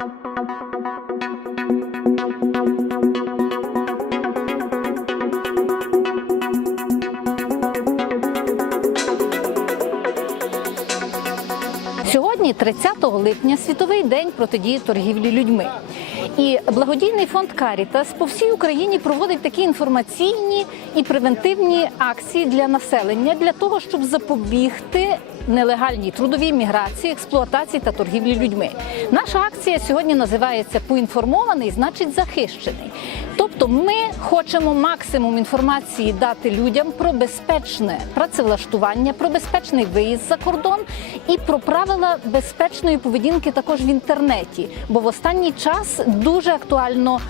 Thank you. Сьогодні, 30 липня, світовий день протидії торгівлі людьми. І благодійний фонд Карітас по всій Україні проводить такі інформаційні і превентивні акції для населення для того, щоб запобігти нелегальній трудовій міграції, експлуатації та торгівлі людьми. Наша акція сьогодні називається Поінформований, значить захищений. Тобто, ми хочемо максимум інформації дати людям про безпечне працевлаштування, про безпечний виїзд за кордон і про правила безпечної поведінки також в інтернеті. Бо в останній час дуже актуально.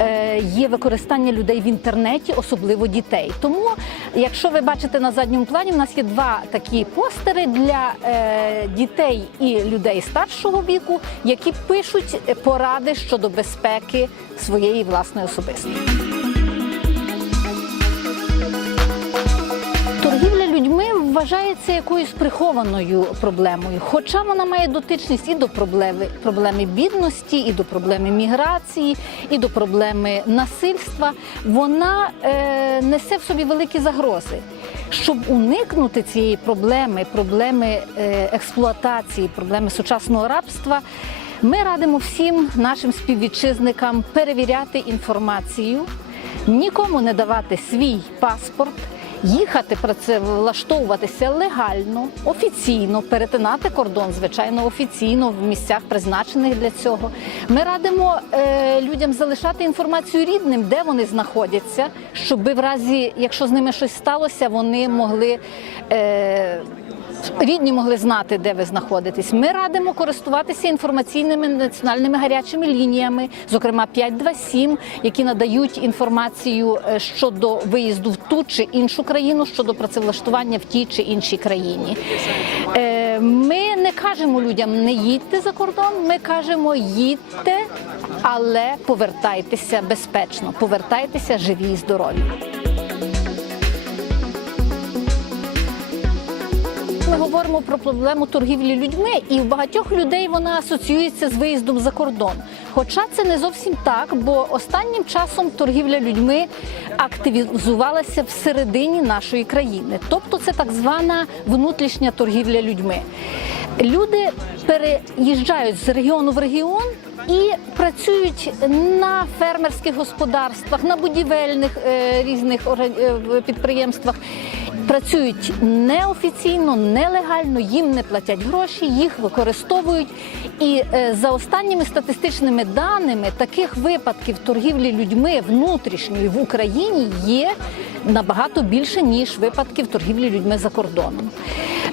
е, Є використання людей в інтернеті, особливо дітей. Тому, якщо ви бачите на задньому плані, у нас є два такі постери для е, дітей і людей старшого віку, які пишуть поради щодо безпеки своєї власної особистої. Вважається якоюсь прихованою проблемою, хоча вона має дотичність і до проблеми, проблеми бідності, і до проблеми міграції, і до проблеми насильства. Вона е, несе в собі великі загрози. Щоб уникнути цієї проблеми, проблеми е, експлуатації, проблеми сучасного рабства. Ми радимо всім нашим співвітчизникам перевіряти інформацію, нікому не давати свій паспорт, їхати працевлаштовуватися легально, офіційно, перетинати кордон, звичайно, офіційно в місцях, призначених для цього. Ми радимо е, людям залишати інформацію рідним, де вони знаходяться, щоб в разі, якщо з ними щось сталося, вони могли. Е, Рідні могли знати, де ви знаходитесь. Ми радимо користуватися інформаційними національними гарячими лініями, зокрема 527, які надають інформацію е, щодо виїзду в ту чи іншу країну, щодо працевлаштування в тій чи іншій країні. Е, Ми не кажемо людям не їдьте за кордон, ми кажемо їдьте, але повертайтеся безпечно, повертайтеся живі і здорові. Ми говоримо про проблему торгівлі людьми, і в багатьох людей вона асоціюється з виїздом за кордон. Хоча це не зовсім так, бо останнім часом торгівля людьми активізувалася всередині нашої країни. Тобто це так звана внутрішня торгівля людьми. Люди переїжджають з регіону в регіон і працюють на фермерських господарствах, на будівельних е, різних е, підприємствах. Працюють неофіційно, нелегально, їм не платять гроші, їх використовують. І е, за останніми статистичними даними таких випадків торгівлі людьми внутрішньої в Україні є набагато більше ніж випадків торгівлі людьми за кордоном.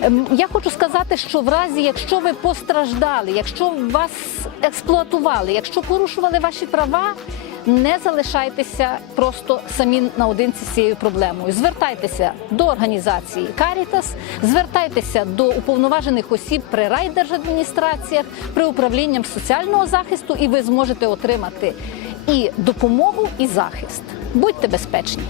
Ем, Я хочу сказати, що в разі, якщо ви постраждали, якщо вас експлуатували, якщо порушували ваші права. Не залишайтеся просто самі наодинці з цією проблемою. Звертайтеся до організації Caritas, звертайтеся до уповноважених осіб при райдержадміністраціях, при управлінням соціального захисту, і ви зможете отримати і допомогу, і захист. Будьте безпечні.